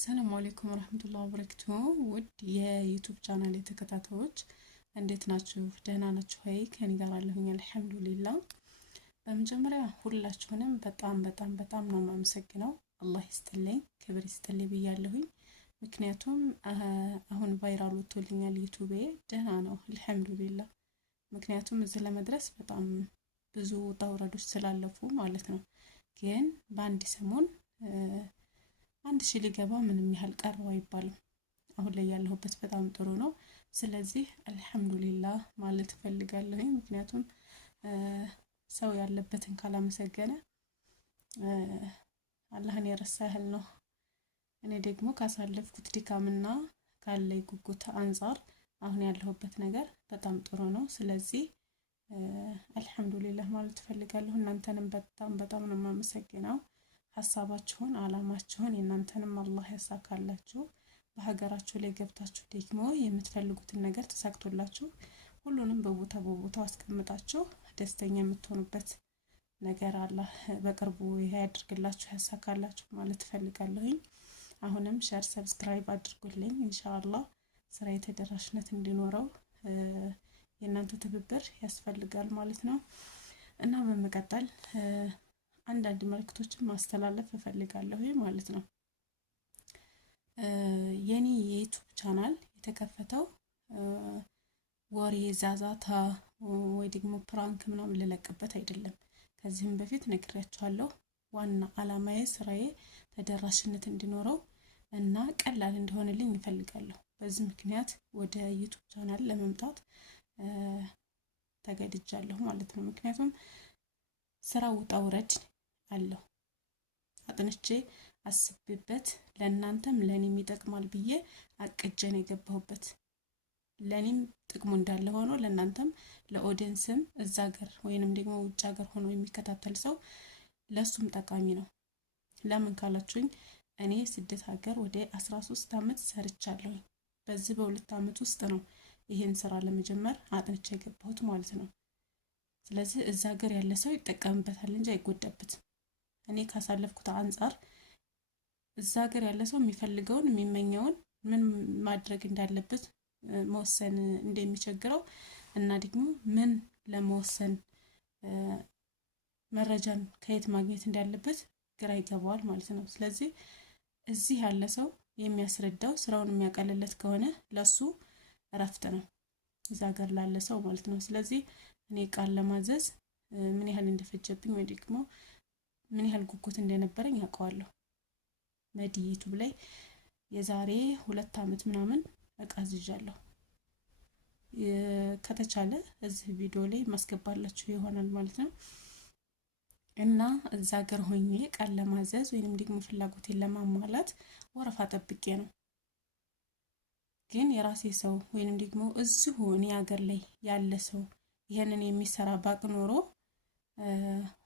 ሰላም አለይኩም ወራህመቱላሂ ወበረካቱሁ። ውድ የዩቲዩብ ቻናል ተከታታዮች እንዴት ናችሁ? ደህና ናችሁ ወይ? ከኔ ጋር አለሁኝ አልሐምዱሊላህ። በመጀመሪያ ሁላችሁንም በጣም ነው የማመሰግነው። አላህ ይስጥልኝ፣ ክብር ይስጥልኝ ብያለሁኝ። ምክንያቱም አሁን ቫይራል ወጥቶልኛል ዩቲዩቤ ደህና ነው አልሐምዱሊላህ። ምክንያቱም እዚህ ለመድረስ በጣም ብዙ ውጣ ውረዶች ስላለፉ ማለት ነው። ግን በአንድ ሰሞን 1000 ሊገባ ምንም ያህል ቀረው አይባልም። አሁን ላይ ያለሁበት በጣም ጥሩ ነው። ስለዚህ አልሐምዱሊላህ ማለት ፈልጋለሁ። ምክንያቱም ሰው ያለበትን ካላመሰገነ አላህን የረሳ ያህል ነው። እኔ ደግሞ ካሳለፍኩት ድካምና ካለኝ ጉጉት አንፃር አሁን ያለሁበት ነገር በጣም ጥሩ ነው። ስለዚህ አልሐምዱሊላህ ማለት ፈልጋለሁ። እናንተንም በጣም ነው የማመሰግነው። ሀሳባችሁን አላማችሁን የእናንተንም አላህ ያሳካላችሁ። በሀገራችሁ ላይ ገብታችሁ ደግሞ የምትፈልጉትን ነገር ተሳክቶላችሁ ሁሉንም በቦታው አስቀምጣችሁ ደስተኛ የምትሆኑበት ነገር አላህ በቅርቡ ይሄ ያድርግላችሁ ያሳካላችሁ ማለት ፈልጋለሁኝ። አሁንም ሼር ሰብስክራይብ አድርጉልኝ ኢንሻአላህ ስራ የተደራሽነት እንዲኖረው የእናንተ ትብብር ያስፈልጋል ማለት ነው። እና በመቀጠል አንዳንድ መልእክቶችን ማስተላለፍ እፈልጋለሁ ማለት ነው። የኔ የዩቲዩብ ቻናል የተከፈተው ወሬ ዛዛታ ወይ ደግሞ ፕራንክ ምናምን ልለቅበት አይደለም። ከዚህም በፊት ነግሬያችኋለሁ። ዋና አላማዬ ስራዬ ተደራሽነት እንዲኖረው እና ቀላል እንዲሆንልኝ እፈልጋለሁ። በዚህ ምክንያት ወደ ዩቲዩብ ቻናል ለመምጣት ተገድጃለሁ ማለት ነው። ምክንያቱም ስራ ውጣ ውረድ አለው። አጥንቼ አስቤበት ለእናንተም ለኔም ይጠቅማል ብዬ አቅጄ ነው የገባሁበት። ለኔም ጥቅሙ እንዳለ ሆኖ ለእናንተም ለኦዲየንስም እዛ ሀገር ወይንም ደግሞ ውጭ ሀገር ሆኖ የሚከታተል ሰው ለሱም ጠቃሚ ነው። ለምን ካላችሁኝ እኔ ስደት ሀገር ወደ 13 አመት ሰርቻለሁ። በዚህ በ2 አመት ውስጥ ነው ይሄን ስራ ለመጀመር አጥንቼ የገባሁት ማለት ነው። ስለዚህ እዛ ሀገር ያለ ሰው ይጠቀምበታል እንጂ አይጎዳበትም። እኔ ካሳለፍኩት አንፃር እዛ ሀገር ያለ ሰው የሚፈልገውን የሚመኘውን ምን ማድረግ እንዳለበት መወሰን እንደሚቸግረው እና ደግሞ ምን ለመወሰን መረጃን ከየት ማግኘት እንዳለበት ግራ ይገባዋል ማለት ነው። ስለዚህ እዚህ ያለ ሰው የሚያስረዳው ስራውን የሚያቀልለት ከሆነ ለሱ እረፍት ነው እዛ ሀገር ላለ ሰው ማለት ነው። ስለዚህ እኔ ቃል ለማዘዝ ምን ያህል እንደፈጀብኝ ወይ ደግሞ ምን ያህል ጉጉት እንደነበረኝ አውቀዋለሁ። መዲ ዩቲዩብ ላይ የዛሬ 2 አመት ምናምን እቃ አዝዣለሁ። ከተቻለ እዚህ ቪዲዮ ላይ ማስገባላችሁ ይሆናል ማለት ነው። እና እዛ ሀገር ሆኜ ቃል ለማዘዝ ወይንም ደግሞ ፍላጎቴን ለማሟላት ወረፋ ጠብቄ ነው። ግን የራሴ ሰው ወይንም ደግሞ እዚሁ እኔ ሀገር ላይ ያለ ሰው ይሄንን የሚሰራ ባቅ ኖሮ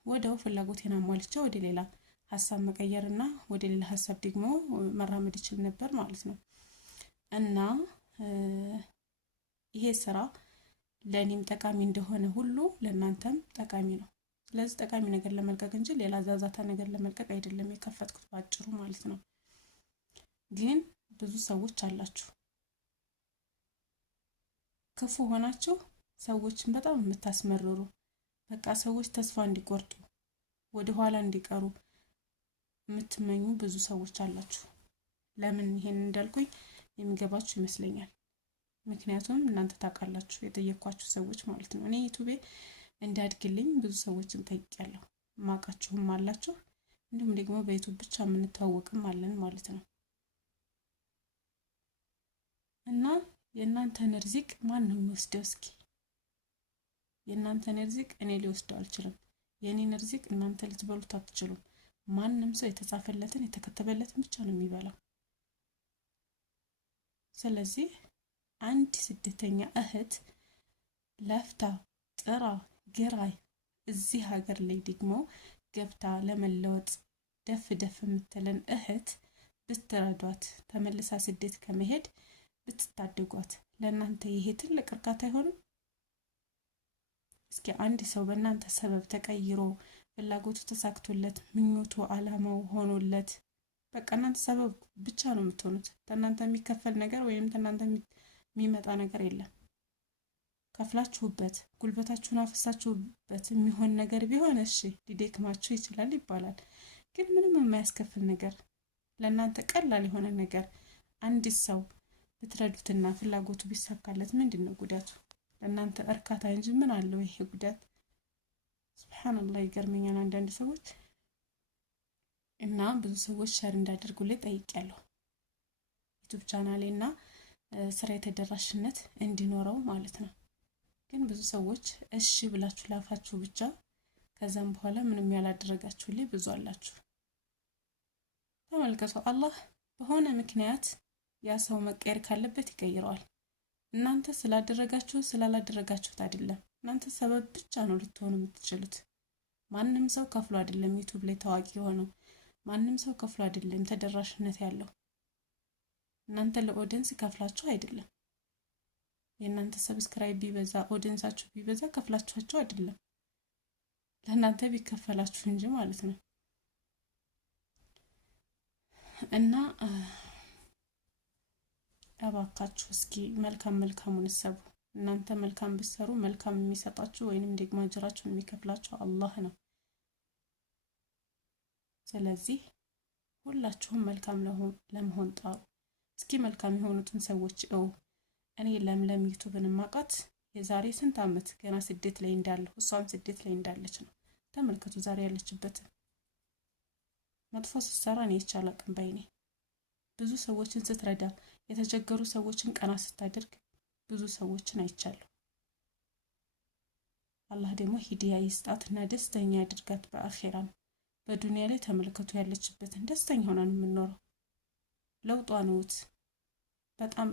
ወደው ፍላጎቴን አሟልቼ ወደ ሌላ ሀሳብ መቀየርና ወደ ሌላ ሀሳብ ደግሞ መራመድ ይችል ነበር ማለት ነው። እና ይሄ ስራ ለኔም ጠቃሚ እንደሆነ ሁሉ ለእናንተም ጠቃሚ ነው። ስለዚህ ጠቃሚ ነገር ለመልቀቅ እንጂ ሌላ ዛዛታ ነገር ለመልቀቅ አይደለም የከፈትኩት ባጭሩ ማለት ነው። ግን ብዙ ሰዎች አላችሁ ክፉ ሆናችሁ ሰዎችን በጣም የምታስመርሩ፣ በቃ ሰዎች ተስፋ እንዲቆርጡ ወደ ኋላ እንዲቀሩ የምትመኙ ብዙ ሰዎች አላችሁ። ለምን ይሄን እንዳልኩኝ የሚገባችሁ ይመስለኛል። ምክንያቱም እናንተ ታውቃላችሁ የጠየኳችሁ ሰዎች ማለት ነው። እኔ ዩቲዩቤ እንዲያድግልኝ ብዙ ሰዎችን ጠይቄያለሁ። ማቃችሁም አላችሁ፣ እንዲሁም ደግሞ በዩቲዩብ ብቻ የምንተዋወቅም አለን ማለት ነው። እና የእናንተን ርዚቅ ማን ነው የሚወስደው? እስኪ የእናንተን ርዚቅ እኔ ሊወስደው አልችልም። የኔን ርዚቅ እናንተ ልትበሉት አትችሉም። ማንም ሰው የተጻፈለትን የተከተበለትን ብቻ ነው የሚበላው። ስለዚህ አንድ ስደተኛ እህት ለፍታ ጥራ ግራይ እዚህ ሀገር ላይ ደግሞ ገብታ ለመለወጥ ደፍ የምትለን እህት ብትረዷት፣ ተመልሳ ስደት ከመሄድ ብትታደጓት ለእናንተ ይሄ ትልቅ እርካታ አይሆንም? እስኪ አንድ ሰው በእናንተ ሰበብ ተቀይሮ ፍላጎቱ ተሳክቶለት ምኞቱ አላማው ሆኖለት በቃ እናንተ ሰበብ ብቻ ነው የምትሆኑት። ከእናንተ የሚከፈል ነገር ወይም ከእናንተ የሚመጣ ነገር የለም። ከፍላችሁበት ጉልበታችሁን አፈሳችሁበት የሚሆን ነገር ቢሆን እሺ ሊደክማችሁ ይችላል ይባላል። ግን ምንም የማያስከፍል ነገር ለእናንተ ቀላል የሆነ ነገር አንድ ሰው ብትረዱትና ፍላጎቱ ቢሳካለት ምንድን ነው ጉዳቱ? ለእናንተ እርካታ እንጂ ምን አለው ይሄ ጉዳት? ሱብሃንአላህ ይገርመኛል አንዳንድ ሰዎች እና ብዙ ሰዎች ሸር እንዳደርጉልኝ ጠይቄያለሁ። ዩቲዩብ ቻናሌ እና ስራ የተደራሽነት እንዲኖረው ማለት ነው። ግን ብዙ ሰዎች እሺ ብላችሁ ላፋችሁ ብቻ ከዛም በኋላ ምንም ያላደረጋችሁልኝ ብዙ አላችሁ። ተመልከቱ፣ አላህ በሆነ ምክንያት ያ ሰው መቀየር ካለበት ይቀይረዋል። እናንተ ስላደረጋችሁ ስላላደረጋችሁት አይደለም። እናንተ ሰበብ ብቻ ነው ልትሆኑ የምትችሉት። ማንም ሰው ከፍሎ አይደለም ዩቲዩብ ላይ ታዋቂ የሆነው። ማንም ሰው ከፍሎ አይደለም ተደራሽነት ያለው። እናንተ ለኦዲየንስ ከፍላችሁ አይደለም። የእናንተ ሰብስክራይብ ቢበዛ ኦዲየንሳችሁ ቢበዛ ከፍላችኋቸው አይደለም። ለእናንተ ቢከፈላችሁ እንጂ ማለት ነው። እና እባካችሁ እስኪ መልካሙን ሰቡ። እናንተ መልካም ብትሰሩ መልካም የሚሰጣችሁ ወይንም ደግሞ አጅራችሁን የሚከፍላችሁ አላህ ነው። ስለዚህ ሁላችሁም መልካም ለመሆን ጣሩ። እስኪ መልካም የሆኑትን ሰዎች እኔ ለምለም ዩቲዩብን ማቃት የዛሬ ስንት ዓመት ገና ስደት ላይ እንዳለሁ እሷም ስደት ላይ እንዳለች ነው። ተመልከቱ ዛሬ ያለችበትን። መጥፎ ስትሰራ እኔ ይቻል አቅም ባይኔ ብዙ ሰዎችን ስትረዳ የተቸገሩ ሰዎችን ቀና ስታደርግ ብዙ ሰዎችን አይቻለሁ። አላህ ደግሞ ሂዳያ ይስጣትና ደስተኛ ያድርጋት በአኺራም በዱንያ ላይ። ተመልከቱ ያለችበትን ደስተኛ ሆና ነው የምትኖረው። ለውጧ ነውት በጣም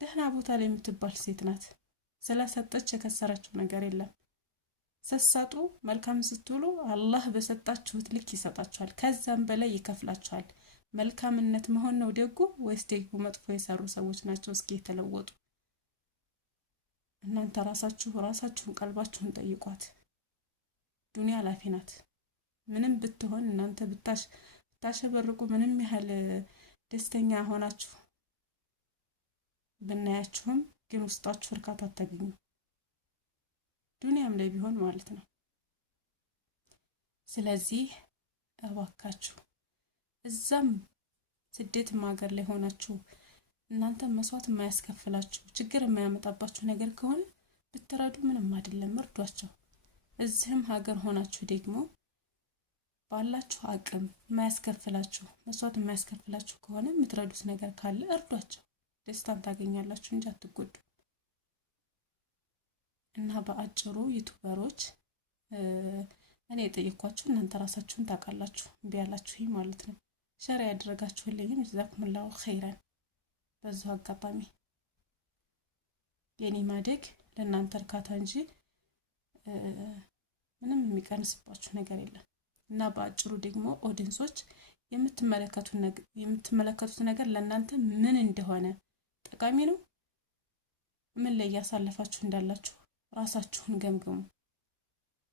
ደህና ቦታ ላይ የምትባል ሴት ናት። ስለሰጠች የከሰረችው ነገር የለም። ስትሰጡ መልካም ስትውሉ አላህ በሰጣችሁት ልክ ይሰጣችኋል፣ ከዛም በላይ ይከፍላችኋል። መልካምነት መሆን ነው ደጉ ወይስ ደግሞ መጥፎ የሰሩ ሰዎች ናቸው እስኪ የተለወጡ? እናንተ ራሳችሁን ቀልባችሁን ጠይቋት። ዱንያ አላፊ ናት። ምንም ብትሆን እናንተ ብታሸበርቁ ምንም ያህል ደስተኛ ሆናችሁ ብናያችሁም ግን ውስጣችሁ እርካታ አታገኙ። ዱንያም ላይ ቢሆን ማለት ነው። ስለዚህ እባካችሁ እዛም ስደትም ሀገር ላይ ሆናችሁ እናንተ መስዋዕት የማያስከፍላችሁ ችግር የማያመጣባችሁ ነገር ከሆነ ብትረዱ ምንም አይደለም፣ እርዷቸው። እዚህም ሀገር ሆናችሁ ደግሞ ባላችሁ አቅም የማያስከፍላችሁ መስዋዕት የማያስከፍላችሁ ከሆነ የምትረዱት ነገር ካለ እርዷቸው። ደስታን ታገኛላችሁ እንጂ አትጎዱ። እና በአጭሩ ዩቲዩበሮች እኔ የጠየኳችሁ እናንተ ራሳችሁን ታውቃላችሁ። እምቢ ያላችሁ ማለት ነው። ሸር ያደረጋችሁልኝም ጀዛኩሙላሁ ኸይራን። በዛው አጋጣሚ የኔ ማደግ ለእናንተ እርካታ እንጂ ምንም የሚቀንስባችሁ ነገር የለም። እና በአጭሩ ደግሞ ኦዲየንሶች የምትመለከቱት ነገር ለእናንተ ምን እንደሆነ ጠቃሚ ነው፣ ምን ላይ እያሳለፋችሁ እንዳላችሁ ራሳችሁን ገምግሙ።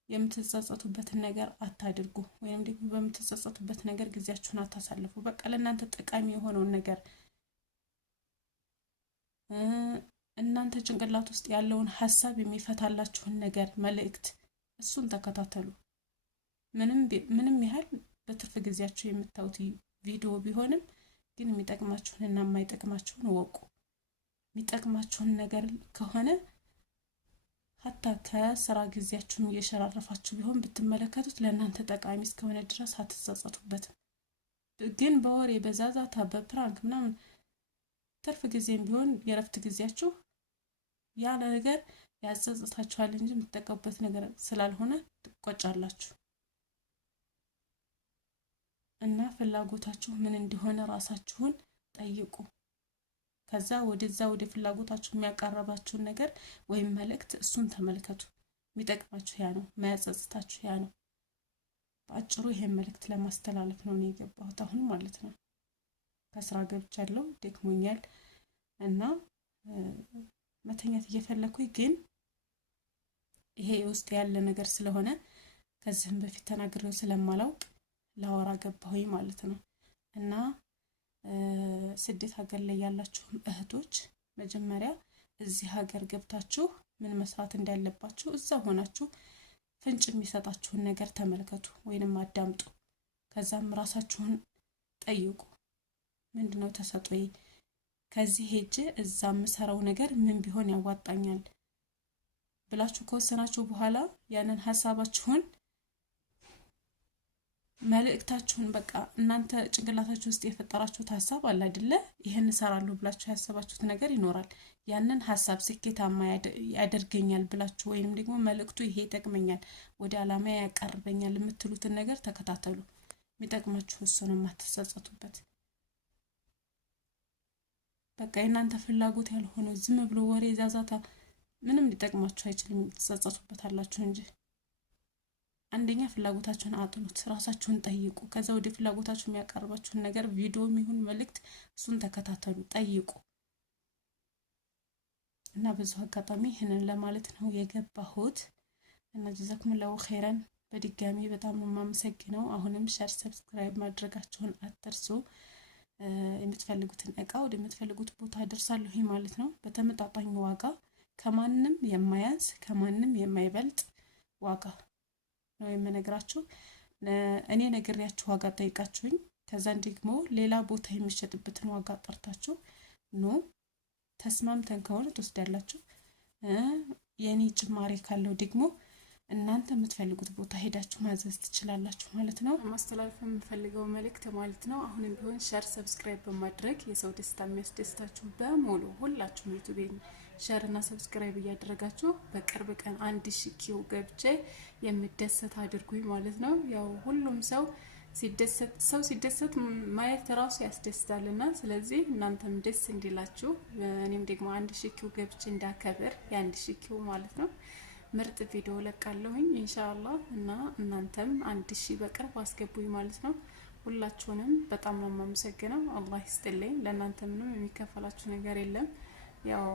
የምትጸጸቱበትን ነገር አታድርጉ፣ ወይም ደግሞ በምትጸጸቱበት ነገር ጊዜያችሁን አታሳልፉ። በቃ ለእናንተ ጠቃሚ የሆነውን ነገር እናንተ ጭንቅላት ውስጥ ያለውን ሀሳብ የሚፈታላችሁን ነገር መልእክት እሱን ተከታተሉ። ምንም ያህል በትርፍ ጊዜያችሁ የምታዩት ቪዲዮ ቢሆንም ግን የሚጠቅማችሁንና የማይጠቅማችሁን ወቁ። የሚጠቅማችሁን ነገር ከሆነ ሀታ ከስራ ጊዜያችሁም እየሸራረፋችሁ ቢሆን ብትመለከቱት ለእናንተ ጠቃሚ እስከሆነ ድረስ አትጸጸቱበትም። ግን በወሬ በዛዛታ በፕራንክ ምናምን ትርፍ ጊዜም ቢሆን የረፍት ጊዜያችሁ ያ ነገር ያጸጽታችኋል እንጂ የምትጠቀሙበት ነገር ስላልሆነ ትቆጫላችሁ። እና ፍላጎታችሁ ምን እንደሆነ ራሳችሁን ጠይቁ። ከዛ ወደ ፍላጎታችሁ የሚያቀርባችሁን ነገር ወይም መልእክት እሱን ተመልከቱ። የሚጠቅማችሁ ያ ነው፣ የማያጸጽታችሁ ያ ነው። በአጭሩ ይሄን መልእክት ለማስተላለፍ ነው የገባሁት አሁን ማለት ነው። ከስራ ገብቻለሁ፣ ደክሞኛል እና መተኛት እየፈለኩኝ ግን ይሄ ውስጥ ያለ ነገር ስለሆነ ከዚህም በፊት ተናግሬው ስለማላውቅ ላወራ ገባሁኝ ማለት ነው። እና ስደት ሀገር ላይ ያላችሁ እህቶች መጀመሪያ እዚህ ሀገር ገብታችሁ ምን መስራት እንዳለባችሁ እዛ ሆናችሁ ፍንጭ የሚሰጣችሁን ነገር ተመልከቱ ወይንም አዳምጡ። ከዛም ራሳችሁን ጠይቁ። ምንድነው ተሰጥኦዬ? ከዚህ ሄጄ እዛ የምሰራው ነገር ምን ቢሆን ያዋጣኛል ብላችሁ ከወሰናችሁ በኋላ ያንን ሐሳባችሁን መልእክታችሁን በቃ እናንተ ጭንቅላታችሁ ውስጥ የፈጠራችሁት ሐሳብ አለ አይደለ? ይሄን እሰራለሁ ብላችሁ ያሰባችሁት ነገር ይኖራል። ያንን ሐሳብ ስኬታማ ያደርገኛል ብላችሁ ወይንም ደግሞ መልእክቱ ይሄ ይጠቅመኛል፣ ወደ አላማ ያቀርበኛል የምትሉትን ነገር ተከታተሉ። የሚጠቅማችሁ እሱ ነው፣ የማትጸጸቱበት። በቃ የእናንተ ፍላጎት ያልሆነው ዝም ብሎ ወሬ ዛዛታ ምንም ሊጠቅማችሁ አይችልም፣ ትጸጸቱበታላችሁ እንጂ። አንደኛ ፍላጎታችሁን አጥኑት፣ ራሳችሁን ጠይቁ። ከዛ ወደ ፍላጎታችሁ የሚያቀርባችሁን ነገር ቪዲዮም ይሁን መልእክት እሱን ተከታተሉ፣ ጠይቁ። እና በዚህ አጋጣሚ ይሄንን ለማለት ነው የገባሁት። እና ጀዛኩሙላሁ ኸይራን። በድጋሚ በጣም ነው የማመሰግነው። አሁንም ሼር፣ ሰብስክራይብ ማድረጋችሁን አትርሱ። የምትፈልጉትን እቃ ወደ የምትፈልጉት ቦታ አደርሳለሁ ማለት ነው፣ በተመጣጣኝ ዋጋ፣ ከማንም የማያንስ ከማንም የማይበልጥ ዋጋ ነው የምነግራችሁ። እኔ ነግሬያችሁ ዋጋ ጠይቃችሁኝ ከዛን ደግሞ ሌላ ቦታ የሚሸጥበትን ዋጋ ጠርታችሁ ኖ ተስማምተን ከሆነ ትወስዳላችሁ። የኔ ጭማሪ ካለው ደግሞ እናንተ የምትፈልጉት ቦታ ሄዳችሁ ማዘዝ ትችላላችሁ ማለት ነው። ማስተላለፍ የምፈልገው መልእክት ማለት ነው፣ አሁንም ቢሆን ሼር፣ ሰብስክራይብ በማድረግ የሰው ደስታ የሚያስደስታችሁ በሙሉ ሁላችሁም ዩቲዩብን ሼር እና ሰብስክራይብ እያደረጋችሁ በቅርብ ቀን 1000 ኪው ገብቼ የሚደሰት አድርጉኝ ማለት ነው። ያው ሁሉም ሰው ሲደሰት ማየት ራሱ ያስደስታልና ስለዚህ እናንተም ደስ እንዲላችሁ እኔም ደግሞ 1000 ኪው ገብቼ እንዳከብር የ1000 ኪው ማለት ነው ምርጥ ቪዲዮ ለቃለሁኝ ኢንሻአላህ። እና እናንተም 1000 በቅርብ አስገቡኝ ማለት ነው። ሁላችሁንም በጣም ነው የማመሰግነው። አላህ ይስጥልኝ። ለእናንተ ምንም የሚከፈላችሁ ነገር የለም። ያው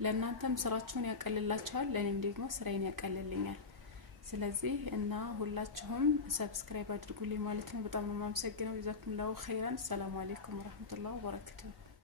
ለእናንተም ስራችሁን ያቀልላችኋል፣ ለእኔም ደግሞ ስራዬን ያቀልልኛል። ስለዚህ እና ሁላችሁም ሰብስክራይብ አድርጉልኝ ማለት ነው። በጣም ነው የማመሰግነው። ጀዛኩሙላሁ ኸይራን። ሰላም አለይኩም ወራህመቱላሂ ወበረካቱሁ።